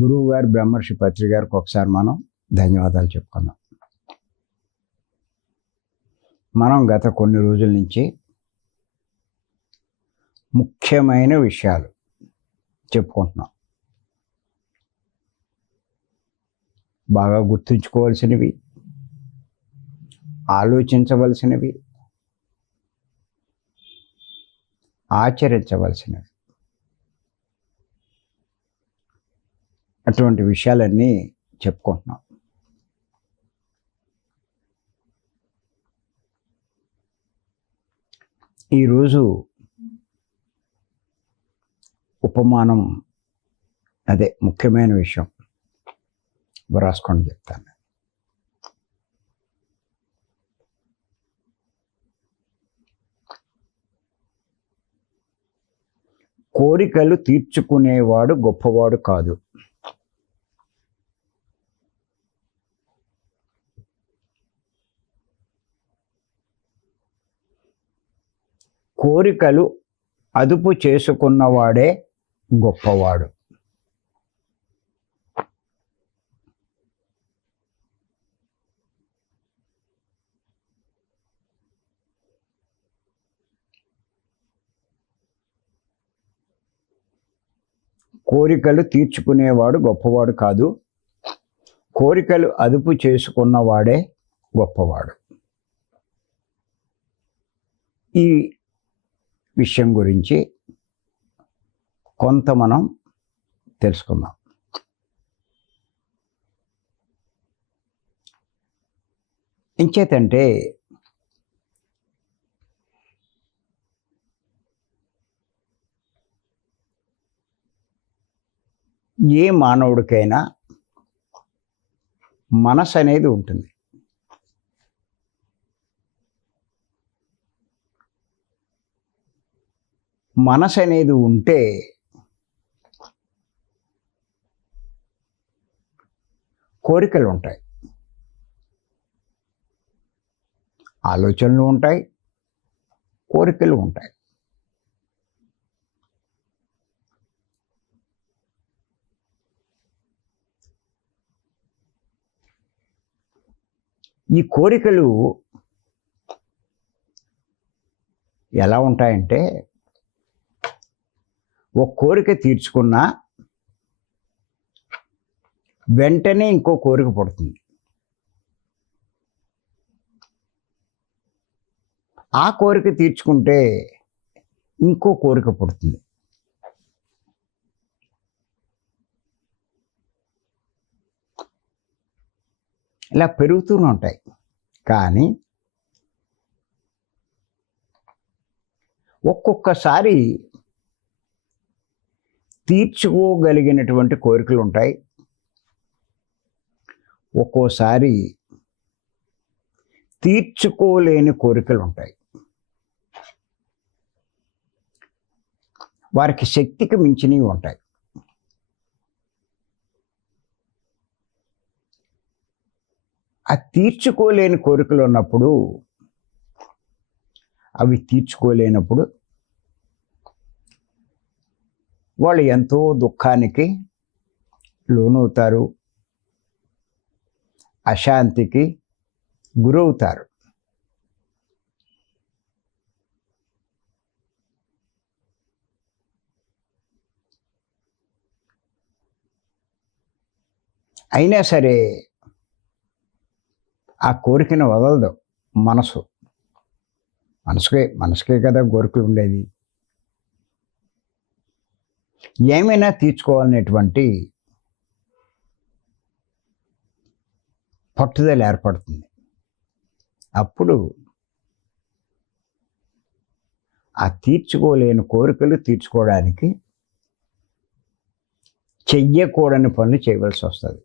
గురువు గారు బ్రహ్మర్షి పత్రి గారికి ఒకసారి మనం ధన్యవాదాలు చెప్పుకుందాం. మనం గత కొన్ని రోజుల నుంచి ముఖ్యమైన విషయాలు చెప్పుకుంటున్నాం. బాగా గుర్తుంచుకోవాల్సినవి, ఆలోచించవలసినవి, ఆచరించవలసినవి, అటువంటి విషయాలన్నీ చెప్పుకుంటున్నాం. ఈరోజు ఉపమానం, అదే ముఖ్యమైన విషయం రాసుకొని చెప్తాను. కోరికలు తీర్చుకునేవాడు గొప్పవాడు కాదు. కోరికలు అదుపు చేసుకున్నవాడే గొప్పవాడు. కోరికలు తీర్చుకునేవాడు గొప్పవాడు కాదు, కోరికలు అదుపు చేసుకున్నవాడే గొప్పవాడు. ఈ విషయం గురించి కొంత మనం తెలుసుకుందాం. ఇంచేతంటే ఏ మానవుడికైనా మనసు అనేది ఉంటుంది. మనసు అనేది ఉంటే కోరికలు ఉంటాయి, ఆలోచనలు ఉంటాయి, కోరికలు ఉంటాయి. ఈ కోరికలు ఎలా ఉంటాయంటే, ఒక కోరిక తీర్చుకున్నా వెంటనే ఇంకో కోరిక పడుతుంది. ఆ కోరిక తీర్చుకుంటే ఇంకో కోరిక పడుతుంది. ఇలా పెరుగుతూనే ఉంటాయి. కానీ ఒక్కొక్కసారి తీర్చుకోగలిగినటువంటి కోరికలు ఉంటాయి, ఒక్కోసారి తీర్చుకోలేని కోరికలు ఉంటాయి. వారికి శక్తికి మించినవి ఉంటాయి. ఆ తీర్చుకోలేని కోరికలు ఉన్నప్పుడు, అవి తీర్చుకోలేనప్పుడు వాళ్ళు ఎంతో దుఃఖానికి లోనవుతారు, అశాంతికి గురవుతారు. అయినా సరే ఆ కోరికను వదలదు మనసు. మనసుకే కదా కోరికలు ఉండేది. ఏమైనా తీర్చుకోవాలనేటువంటి పట్టుదల ఏర్పడుతుంది. అప్పుడు ఆ తీర్చుకోలేని కోరికలు తీర్చుకోవడానికి చెయ్యకూడని పనులు చేయవలసి వస్తుంది.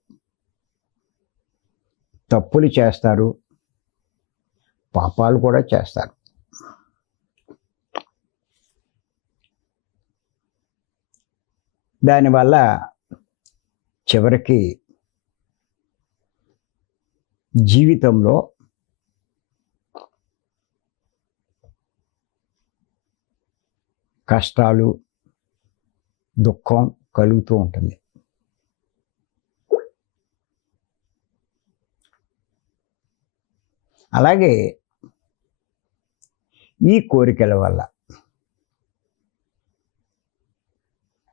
తప్పులు చేస్తారు, పాపాలు కూడా చేస్తారు. దానివల్ల చివరికి జీవితంలో కష్టాలు, దుఃఖం కలుగుతూ ఉంటుంది. అలాగే ఈ కోరికల వల్ల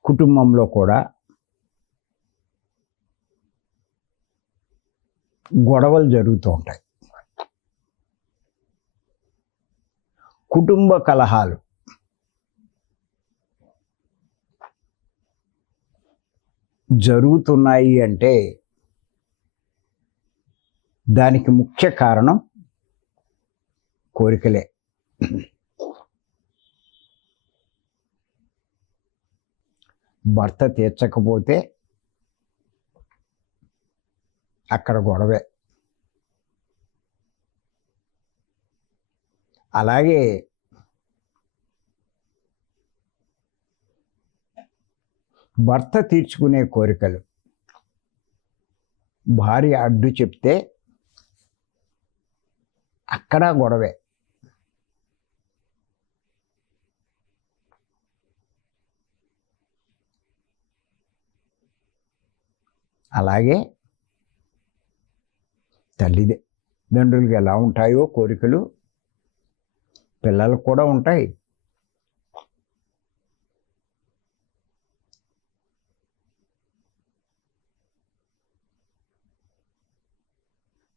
కుటుంబంలో కూడా గొడవలు జరుగుతూ ఉంటాయి. కుటుంబ కలహాలు జరుగుతున్నాయి అంటే దానికి ముఖ్య కారణం కోరికలే. భర్త తీర్చకపోతే అక్కడ గొడవే. అలాగే భర్త తీర్చుకునే కోరికలు భార్య అడ్డు చెప్తే అక్కడ గొడవే. అలాగే తల్లిదండ్రులకి ఎలా ఉంటాయో కోరికలు పిల్లలకు కూడా ఉంటాయి.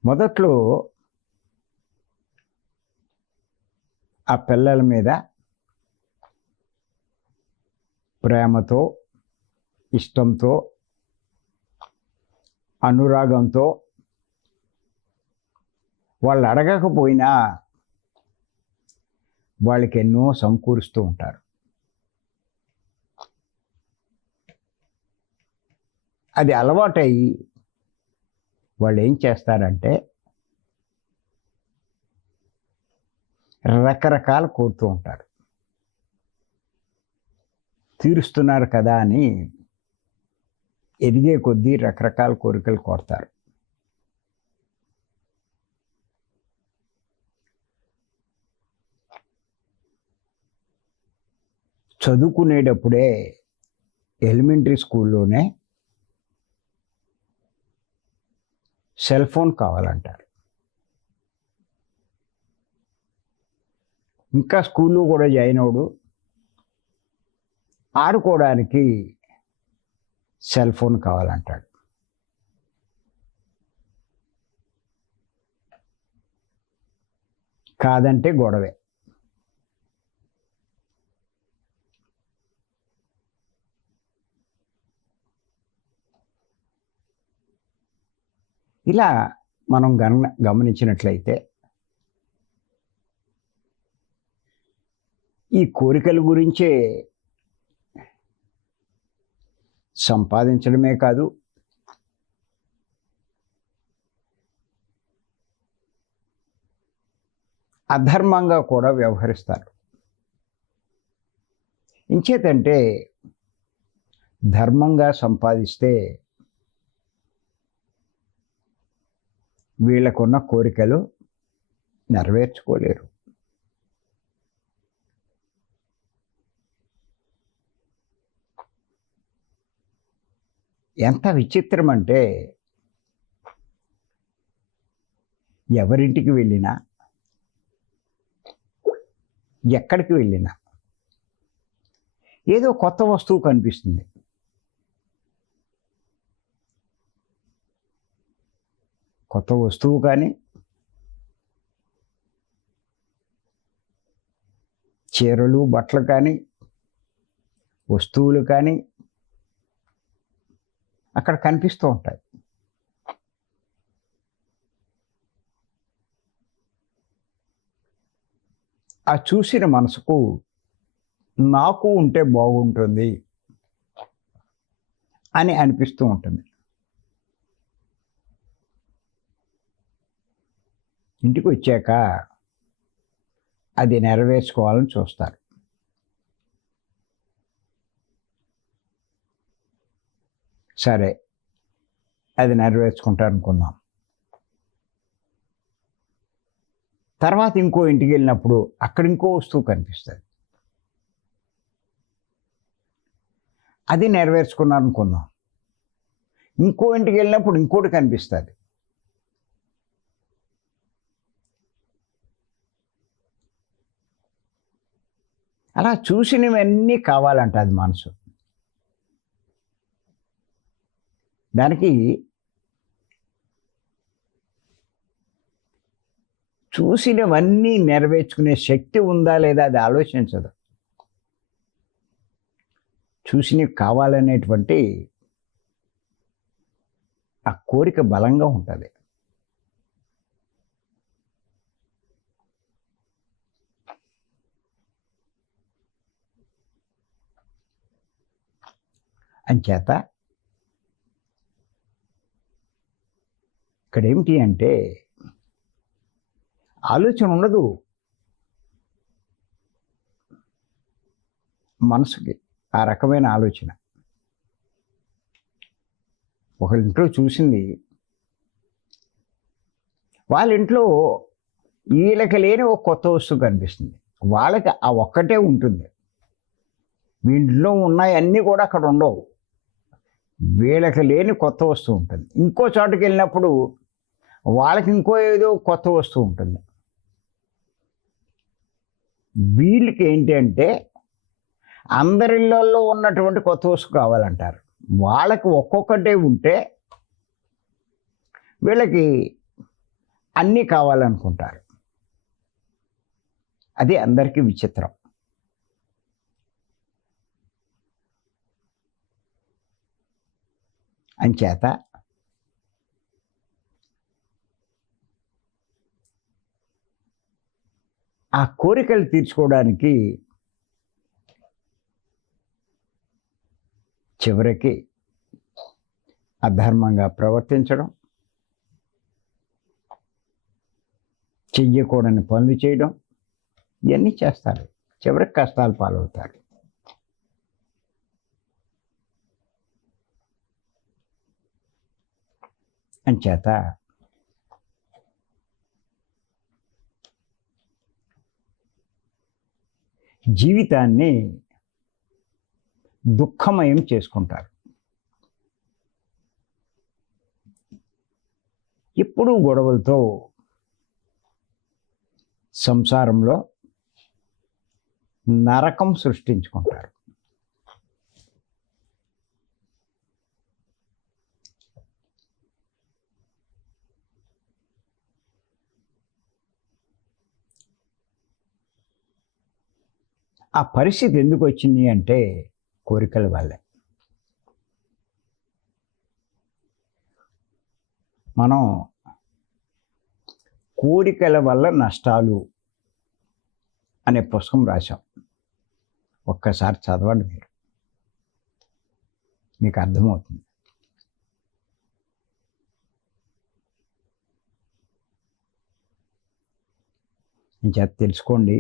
మొదట్లో ఆ పిల్లల మీద ప్రేమతో, ఇష్టంతో, అనురాగంతో వాళ్ళు అడగకపోయినా వాళ్ళకి ఎన్నో సమకూరుస్తూ ఉంటారు. అది అలవాటై వాళ్ళు ఏం చేస్తారంటే రకరకాలు కోరుతూ ఉంటారు. తీరుస్తున్నారు కదా అని ఎదిగే కొద్దీ రకరకాల కోరికలు కోరుతారు. చదువుకునేటప్పుడే ఎలిమెంటరీ స్కూల్లోనే సెల్ ఫోన్ కావాలంటారు. ఇంకా స్కూల్లో కూడా జాయిన్ అవడు ఆడుకోవడానికి సెల్ ఫోన్ కావాలంటాడు. కాదంటే గొడవే. ఇలా మనం గమనించినట్లయితే ఈ కోరికల గురించే సంపాదించడమే కాదు, అధర్మంగా కూడా వ్యవహరిస్తారు. ఇంచేతంటే ధర్మంగా సంపాదిస్తే వీళ్ళకున్న కోరికలు నెరవేర్చుకోలేరు. ఎంత విచిత్రం అంటే ఎవరింటికి వెళ్ళినా, ఎక్కడికి వెళ్ళినా ఏదో కొత్త వస్తువు కనిపిస్తుంది. కొత్త వస్తువు కానీ, చీరలు, బట్టలు కానీ, వస్తువులు కానీ అక్కడ కనిపిస్తూ ఉంటాయి. ఆ చూసిన మనసుకు నాకు ఉంటే బాగుంటుంది అని అనిపిస్తూ ఉంటుంది. ఇంటికి వచ్చాక అది నెరవేర్చుకోవాలని చూస్తారు. సరే, అది నెరవేర్చుకుంటారు అనుకుందాం. తర్వాత ఇంకో ఇంటికి వెళ్ళినప్పుడు అక్కడ ఇంకో వస్తువు కనిపిస్తుంది. అది నెరవేర్చుకున్నారు అనుకుందాం. ఇంకో ఇంటికి వెళ్ళినప్పుడు ఇంకోటి కనిపిస్తుంది. అలా చూసినవన్నీ కావాలంట అది మనసు. దానికి చూసినవన్నీ నెరవేర్చుకునే శక్తి ఉందా లేదా అది ఆలోచించదు. చూసినవి కావాలనేటువంటి ఆ కోరిక బలంగా ఉంటుంది. అంచేత ఇక్కడ ఏమిటి అంటే ఆలోచన ఉండదు మనసుకి, ఆ రకమైన ఆలోచన. ఒకళ్ళ ఇంట్లో చూసింది వాళ్ళ ఇంట్లో వీళ్ళకి లేని ఒక కొత్త వస్తువు కనిపిస్తుంది, వాళ్ళకి ఆ ఒక్కటే ఉంటుంది. వీళ్ళలో ఉన్నాయి అన్నీ కూడా అక్కడ ఉండవు, వీళ్ళకి లేని కొత్త వస్తువు ఉంటుంది. ఇంకో చోటుకి వెళ్ళినప్పుడు వాళ్ళకి ఇంకో ఏదో కొత్త వస్తువు ఉంటుంది. వీళ్ళకి ఏంటి అంటే అందరిళ్ళల్లో ఉన్నటువంటి కొత్త వస్తువు కావాలంటారు. వాళ్ళకి ఒక్కొక్కటే ఉంటే వీళ్ళకి అన్నీ కావాలనుకుంటారు. అది అందరికీ విచిత్రం. అంచేత ఆ కోరికలు తీర్చుకోవడానికి చివరికి అధర్మంగా ప్రవర్తించడం, చెయ్యకూడని పనులు చేయడం, ఇవన్నీ చేస్తారు. చివరికి కష్టాలు పాలవుతారు. అంచేత జీవితాన్ని దుఃఖమయం చేసుకుంటారు. ఎప్పుడూ గొడవలతో సంసారంలో నరకం సృష్టించుకుంటారు. ఆ పరిస్థితి ఎందుకు వచ్చింది అంటే కోరికల వల్లే. మనం కోరికల వల్ల నష్టాలు అనే పుస్తకం రాశాం. ఒక్కసారి చదవండి, మీకు అర్థమవుతుంది. ఇంచేత తెలుసుకోండి.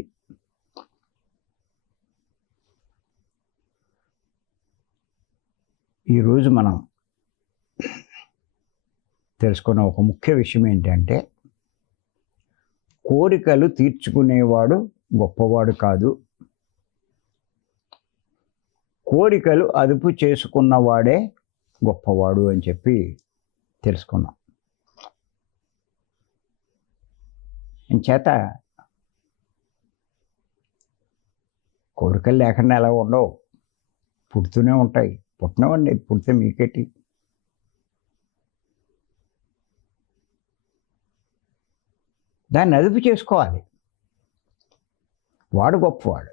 ఈరోజు మనం తెలుసుకున్న ఒక ముఖ్య విషయం ఏంటంటే కోరికలు తీర్చుకునేవాడు గొప్పవాడు కాదు, కోరికలు అదుపు చేసుకున్నవాడే గొప్పవాడు అని చెప్పి తెలుసుకున్నాం. ఇంచేత కోరికలు లేకుండా ఎలా ఉండవు, పుడుతూనే ఉంటాయి. పుట్టినవండి, పుడితే మీకేటి. దాన్ని అదుపు చేసుకోవాలి. వాడు గొప్పవాడు.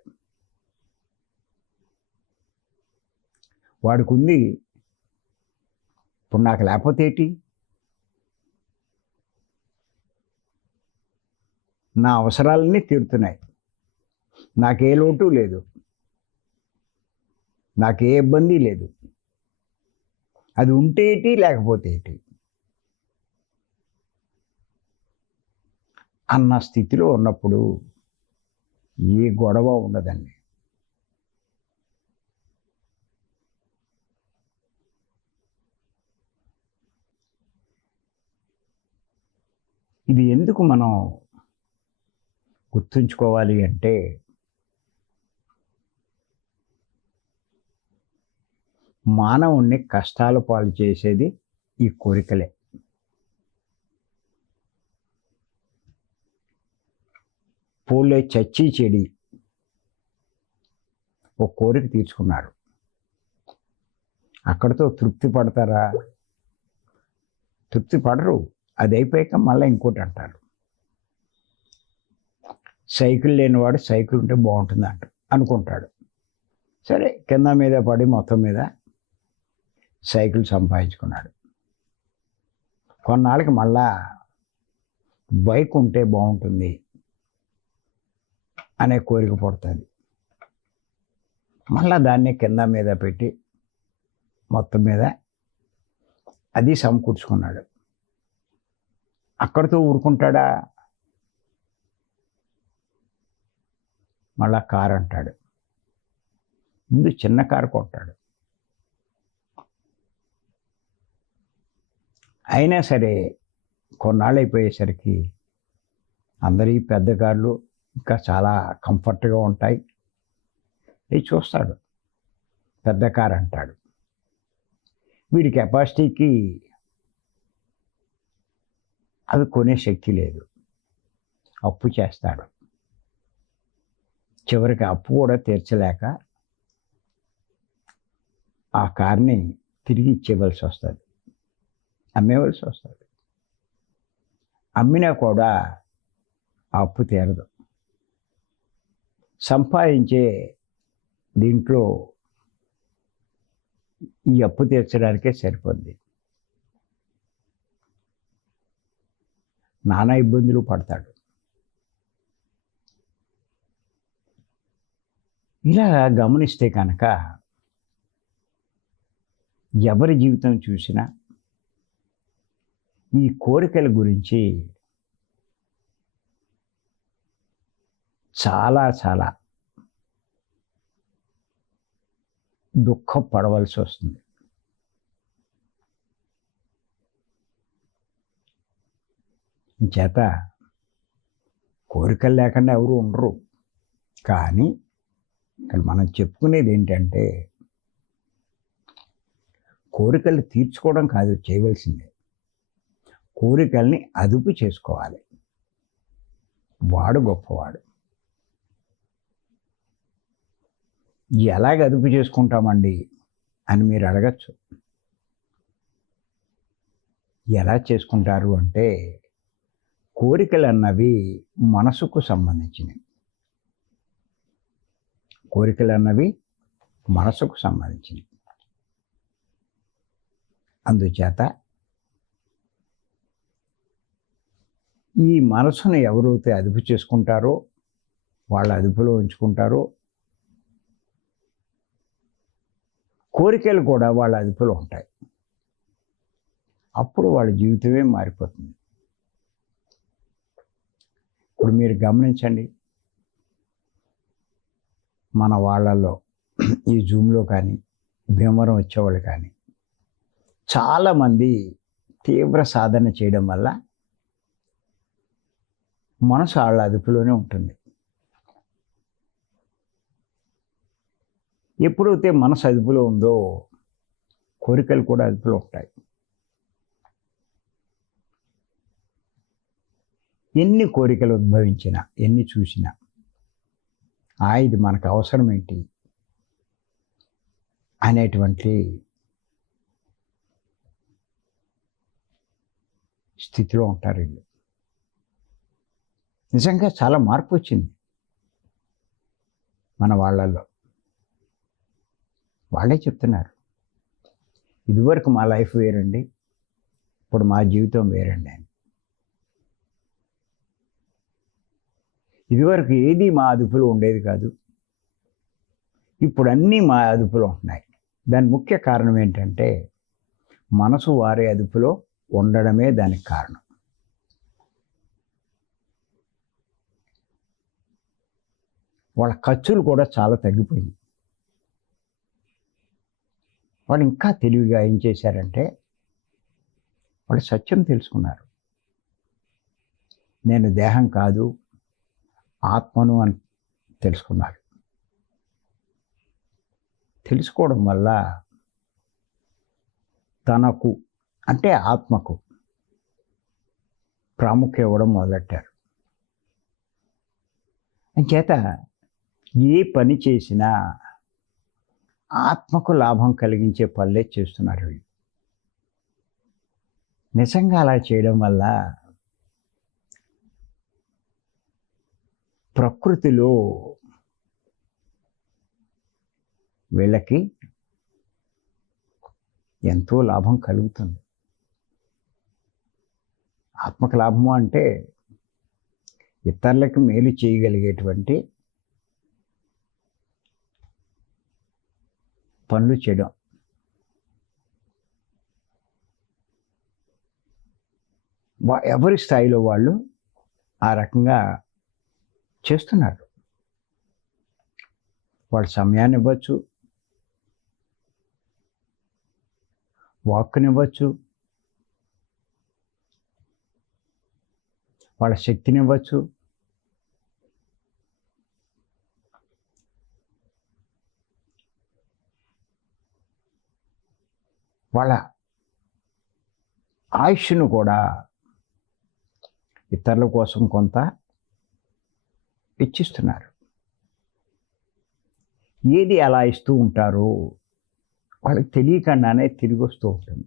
వాడికి ఉంది, ఇప్పుడు నాకు లేకపోతే ఏంటి? నా అవసరాలన్నీ తీరుతున్నాయి, నాకే లోటు లేదు, నాకే ఇబ్బంది లేదు. అది ఉంటే ఏంటి, లేకపోతే ఏంటి అన్న స్థితిలో ఉన్నప్పుడు ఏ గొడవ ఉండదండి. ఇది ఎందుకు మనం గుర్తుంచుకోవాలి అంటే మానవుణ్ణి కష్టాల పాలు చేసేది ఈ కోరికలే. పోలే చచ్చి చెడి ఒక కోరిక తీర్చుకున్నారు. అక్కడితో తృప్తి పడతారా? తృప్తి పడరు. అది అయిపోయాక మళ్ళీ ఇంకోటి అంటారు. సైకిల్ లేనివాడు సైకిల్ ఉంటే బాగుంటుంది అనుకుంటాడు. సరే, కింద మీద పడి మొత్తం మీద సైకిల్ సంపాదించుకున్నాడు. కొన్నాళ్ళకి మళ్ళా బైక్ ఉంటే బాగుంటుంది అనే కోరిక పడుతుంది. మళ్ళా దాన్ని కింద మీద పెట్టి మొత్తం మీద అది సమకూర్చుకున్నాడు. అక్కడితో ఊరుకుంటాడా? మళ్ళా కారు అంటాడు. ముందు చిన్న కారు కొంటాడు. అయినా సరే కొన్నాళ్ళు అయిపోయేసరికి అందరి పెద్ద కార్లు ఇంకా చాలా కంఫర్ట్గా ఉంటాయి. ఇది చూస్తాడు, పెద్ద కారు అంటాడు. వీడి కెపాసిటీకి అవి కొనే శక్తి లేదు. అప్పు చేస్తాడు. చివరికి అప్పు కూడా తీర్చలేక ఆ కార్ని తిరిగి ఇచ్చేవలసి వస్తుంది, అమ్మేవలసి వస్తుంది. అమ్మినా కూడా ఆ అప్పు తీరదు. సంపాదించే దీంట్లో ఈ అప్పు తీర్చడానికే సరిపోద్ది. నానా ఇబ్బందులు పడతాడు. ఇలా గమనిస్తే కనుక ఎవరి జీవితం చూసినా ఈ కోరికల గురించి చాలా చాలా దుఃఖపడవలసి వస్తుంది. చేత కోరికలు లేకుండా ఎవరు ఉండరు. కానీ ఇక్కడ మనం చెప్పుకునేది ఏంటంటే, కోరికలు తీర్చుకోవడం కాదు చేయవలసిందే, కోరికల్ని అదుపు చేసుకోవాలి. వాడు గొప్పవాడు. ఎలాగ అదుపు చేసుకుంటామండి అని మీరు అడగచ్చు. ఎలా చేసుకుంటారు అంటే, కోరికలు అన్నవి మనసుకు సంబంధించినవి. కోరికలు అన్నవి మనసుకు సంబంధించినవి. అందుచేత ఈ మనసును ఎవరైతే అదుపు చేసుకుంటారో, వాళ్ళ అదుపులో ఉంచుకుంటారో, కోరికలు కూడా వాళ్ళ అదుపులో ఉంటాయి. అప్పుడు వాళ్ళ జీవితమే మారిపోతుంది. ఇప్పుడు మీరు గమనించండి, మన వాళ్ళల్లో ఈ జూమ్లో కానీ భీమవరం వచ్చేవాళ్ళు కానీ చాలామంది తీవ్ర సాధన చేయడం వల్ల మనసు వాళ్ళ అదుపులోనే ఉంటుంది. ఎప్పుడైతే మనసు అదుపులో ఉందో కోరికలు కూడా అదుపులో ఉంటాయి. ఎన్ని కోరికలు ఉద్భవించినా, ఎన్ని చూసినా, ఇది మనకు అవసరం ఏంటి అనేటువంటి స్థితిలో ఉంటారు వీళ్ళు. నిజంగా చాలా మార్పు వచ్చింది మన వాళ్ళల్లో. వాళ్ళే చెప్తున్నారు, ఇదివరకు మా లైఫ్ వేరండి, ఇప్పుడు మా జీవితం వేరండి అని. ఇదివరకు ఏది మా అదుపులో ఉండేది కాదు, ఇప్పుడు అన్నీ మా అదుపులో ఉంటున్నాయి. దాని ముఖ్య కారణం ఏంటంటే, మనసు వారి అదుపులో ఉండడమే దానికి కారణం. వాళ్ళ ఖర్చులు కూడా చాలా తగ్గిపోయినాయి. వాళ్ళు ఇంకా తెలివిగా ఏం చేశారంటే, వాళ్ళు సత్యం తెలుసుకున్నారు. నేను దేహం కాదు, ఆత్మను అని తెలుసుకున్నారు. తెలుసుకోవడం వల్ల తనకు అంటే ఆత్మకు ప్రాముఖ్యం ఇవ్వడం మొదలెట్టారు. అంచేత ఏ పని చేసినా ఆత్మకు లాభం కలిగించే పనులే చేస్తున్నారు వీళ్ళు. నిజంగా అలా చేయడం వల్ల ప్రకృతిలో వీళ్ళకి ఎంతో లాభం కలుగుతుంది. ఆత్మకు లాభము అంటే ఇతరులకు మేలు చేయగలిగేటువంటి పనులు చేయడం. ఎవరి స్థాయిలో వాళ్ళు ఆ రకంగా చేస్తున్నారు. వాళ్ళ సమయాన్ని ఇవ్వచ్చు, వాక్కునివ్వచ్చు, వాళ్ళ శక్తినివ్వచ్చు, వాళ్ళ ఆయుష్ను కూడా ఇతరుల కోసం కొంత ఇచ్చిస్తున్నారు. ఏది అలా ఇస్తూ ఉంటారో వాళ్ళకి తెలియకుండానే తిరిగి వస్తూ ఉంటుంది.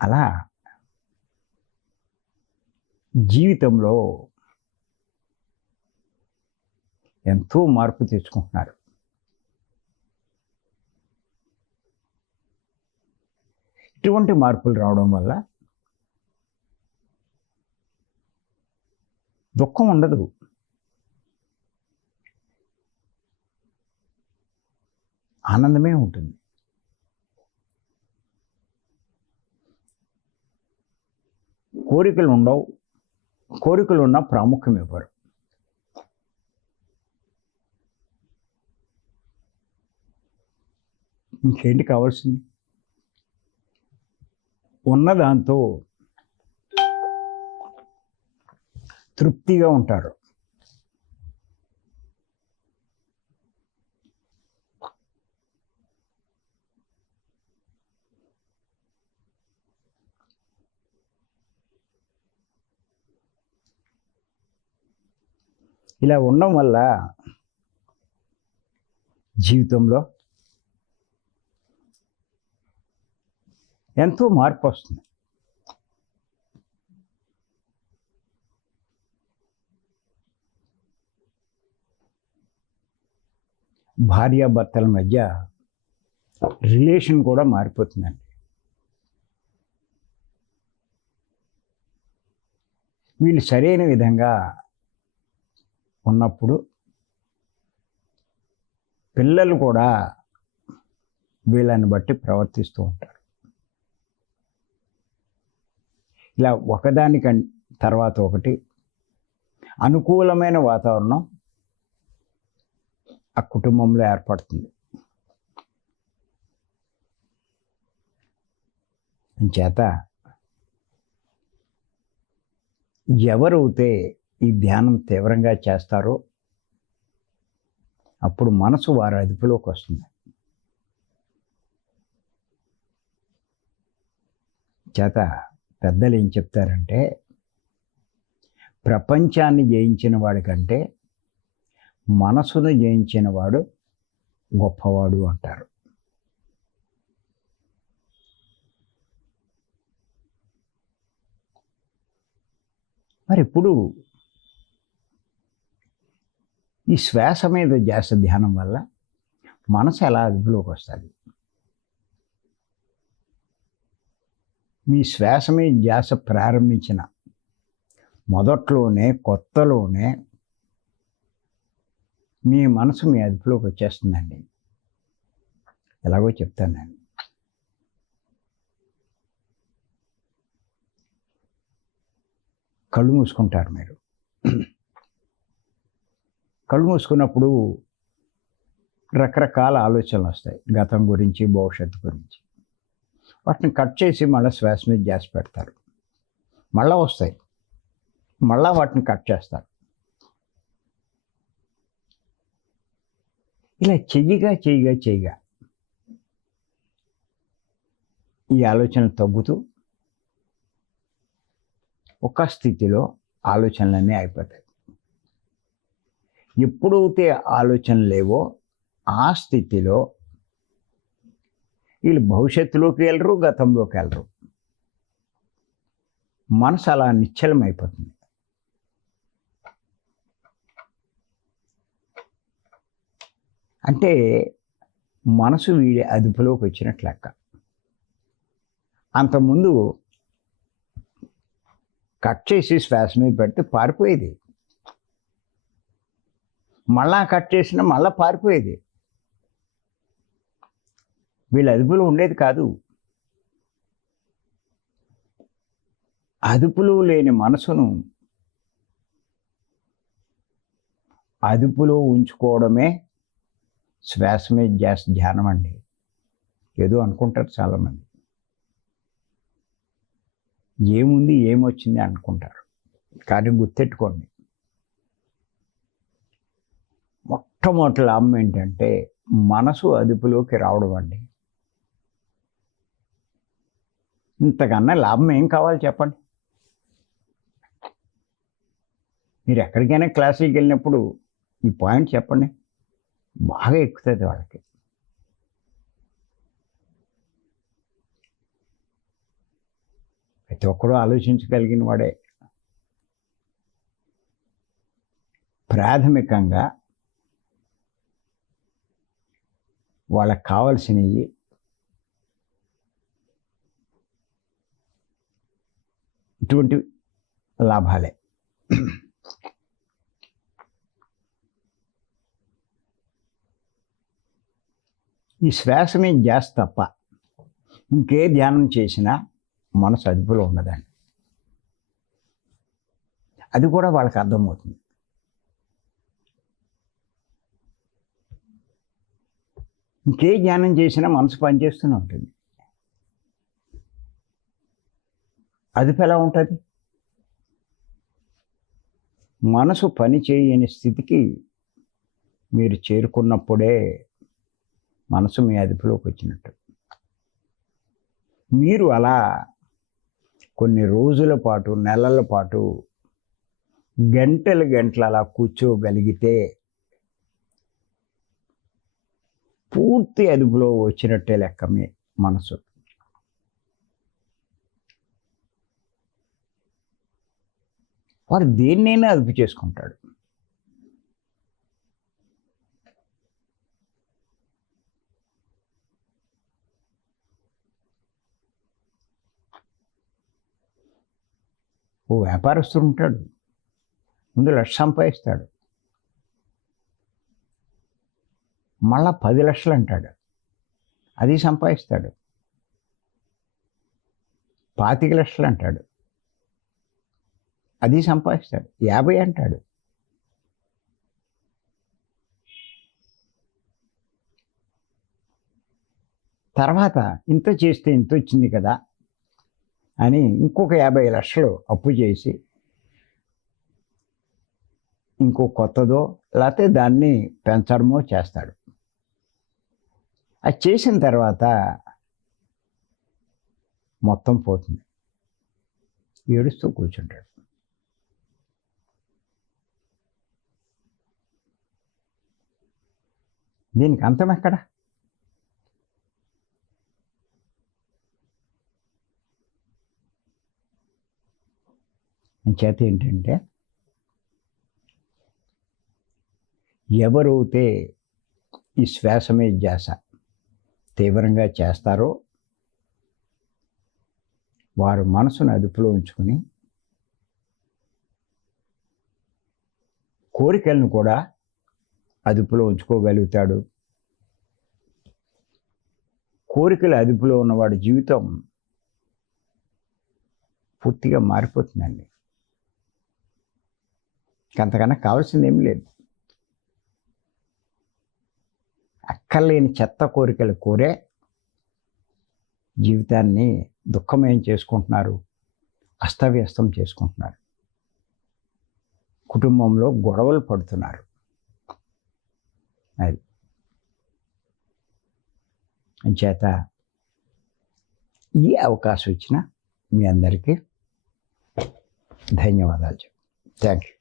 అలా జీవితంలో ఎంతో మార్పు తెచ్చుకుంటున్నారు. ఇటువంటి మార్పులు రావడం వల్ల దుఃఖం ఉండదు. ఆనందమే ఉంటుంది. కోరికలు ఉండవు. కోరికలు ఉన్న ప్రాముఖ్యం ఇవ్వరు. ఇంకేంటి కావాల్సింది? ఉన్నదాంతో తృప్తిగా ఉంటారు. ఇలా ఉండడం వల్ల జీవితంలో ఎంతో మార్పు వస్తుంది. భార్యాభర్తల మధ్య రిలేషన్ కూడా మారిపోతుందండి. వీళ్ళు సరైన విధంగా ఉన్నప్పుడు పిల్లలు కూడా వీళ్ళని బట్టి ప్రవర్తిస్తూ ఉంటారు. ఇలా ఒకదాని తర్వాత ఒకటి అనుకూలమైన వాతావరణం ఆ కుటుంబంలో ఏర్పడుతుంది. చేత ఎవరైతే ఈ ధ్యానం తీవ్రంగా చేస్తారో అప్పుడు మనసు వారి అదుపులోకి వస్తుంది. చేత పెద్దలు ఏం చెప్తారంటే, ప్రపంచాన్ని జయించిన వాడికంటే మనసును జయించిన వాడు గొప్పవాడు అంటారు. మరి ఇప్పుడు ఈ శ్వాస మీద ధ్యాస ధ్యానం వల్ల మనసు ఎలా అదుపులోకి వస్తుంది? మీ శ్వాస మీద ధ్యాస ప్రారంభించిన మొదట్లోనే కొత్తలోనే మీ మనసు మీ అదుపులోకి వచ్చేస్తుందండి. ఎలాగో చెప్తానండి. కళ్ళు మూసుకుంటారు మీరు. కళ్ళు మూసుకున్నప్పుడు రకరకాల ఆలోచనలు వస్తాయి, గతం గురించి, భవిష్యత్తు గురించి. వాటిని కట్ చేసి మళ్ళీ శ్వాస మీద ధ్యాస పెడతారు. మళ్ళీ వస్తాయి, మళ్ళీ వాటిని కట్ చేస్తారు. ఇలా చెయ్యగా ఈ ఆలోచనలు తగ్గుతూ ఒక స్థితిలో ఆలోచనలన్నీ అయిపోతాయి. ఎప్పుడైతే ఆలోచన లేవో ఆ స్థితిలో వీళ్ళు భవిష్యత్తులోకి వెళ్ళరు, గతంలోకి వెళ్ళరు. మనసు అలా నిశ్చలమైపోతుంది. అంటే మనసు వీడి అదుపులోకి వచ్చినట్లు లెక్క. అంతకుముందు కట్ చేసి శ్వాస మీద పెడితే పారిపోయేది, మళ్ళా కట్ చేసినా మళ్ళా పారిపోయేది. వీళ్ళ అదుపులో ఉండేది కాదు. అదుపులో లేని మనసును అదుపులో ఉంచుకోవడమే శ్వాస మీద ధ్యానం అండి. ఏదో అనుకుంటారు చాలామంది, ఏముంది ఏమొచ్చింది అనుకుంటారు. కానీ గుర్తెట్టుకోండి, మొట్టమొదటి లాభం ఏంటంటే మనసు అదుపులోకి రావడం అండి. ఇంతకన్నా లాభం ఏం కావాలి చెప్పండి? మీరు ఎక్కడికైనా క్లాసులకు వెళ్ళినప్పుడు ఈ పాయింట్ చెప్పండి, బాగా ఎక్కుతుంది వాళ్ళకి. ప్రతి ఒక్కరూ ఆలోచించగలిగిన వాడే. ప్రాథమికంగా వాళ్ళకి కావాల్సినవి ఇటువంటి లాభాలే. ఈ శ్వాస మీద ధ్యాస తప్ప ఇంకే ధ్యానం చేసినా మనసు అదుపులో ఉండదండి. అది కూడా వాళ్ళకి అర్థమవుతుంది. ఇంకే ధ్యానం చేసినా మనసు పనిచేస్తూనే ఉంటుంది. అదుపు ఎలా ఉంటుంది? మనసు పని చేయని స్థితికి మీరు చేరుకున్నప్పుడే మనసు మీ అదుపులోకి వచ్చినట్టు. మీరు అలా కొన్ని రోజుల పాటు, నెలల పాటు, గంటలు అలా కూర్చోగలిగితే పూర్తి అదుపులో వచ్చినట్టే లెక్క మీ మనసు. వాడు దేన్నైనా అదుపు చేసుకుంటాడు. ఓ వ్యాపారస్తుడు ఉంటాడు, ముందు 1,00,000 సంపాదిస్తాడు, మళ్ళా 10 లక్షలు అంటాడు, అది సంపాదిస్తాడు. 25 లక్షలు అంటాడు, అది సంపాదిస్తాడు. 50 అంటాడు. తర్వాత ఇంత చేస్తే ఇంత వచ్చింది కదా అని ఇంకొక 50 లక్షలు అప్పు చేసి ఇంకో కొత్తదో లేకపోతే దాన్ని పెంచడమో చేస్తాడు. అది చేసిన తర్వాత మొత్తం పోతుంది, ఏడుస్తూ కూర్చుంటాడు. దీనికి అంతం ఎక్కడ? చేత ఏంటంటే, ఎవరైతే ఈ శ్వాస మీద ధ్యాస తీవ్రంగా చేస్తారో వారు మనసును అదుపులో ఉంచుకుని కోరికలను కూడా అదుపులో ఉంచుకోగలుగుతాడు. కోరికల అదుపులో ఉన్నవాడి జీవితం పూర్తిగా మారిపోతుందండి. అంతకన్నా కావాల్సింది ఏమీ లేదు. అక్కర్లేని చెత్త కోరికలు కోరే జీవితాన్ని దుఃఖమయం చేసుకుంటున్నారు, అస్తవ్యస్తం చేసుకుంటున్నారు, కుటుంబంలో గొడవలు పడుతున్నారు. అది అంచేత ఈ అవకాశం ఇచ్చిన మీ అందరికీ ధన్యవాదాలు. Thank you.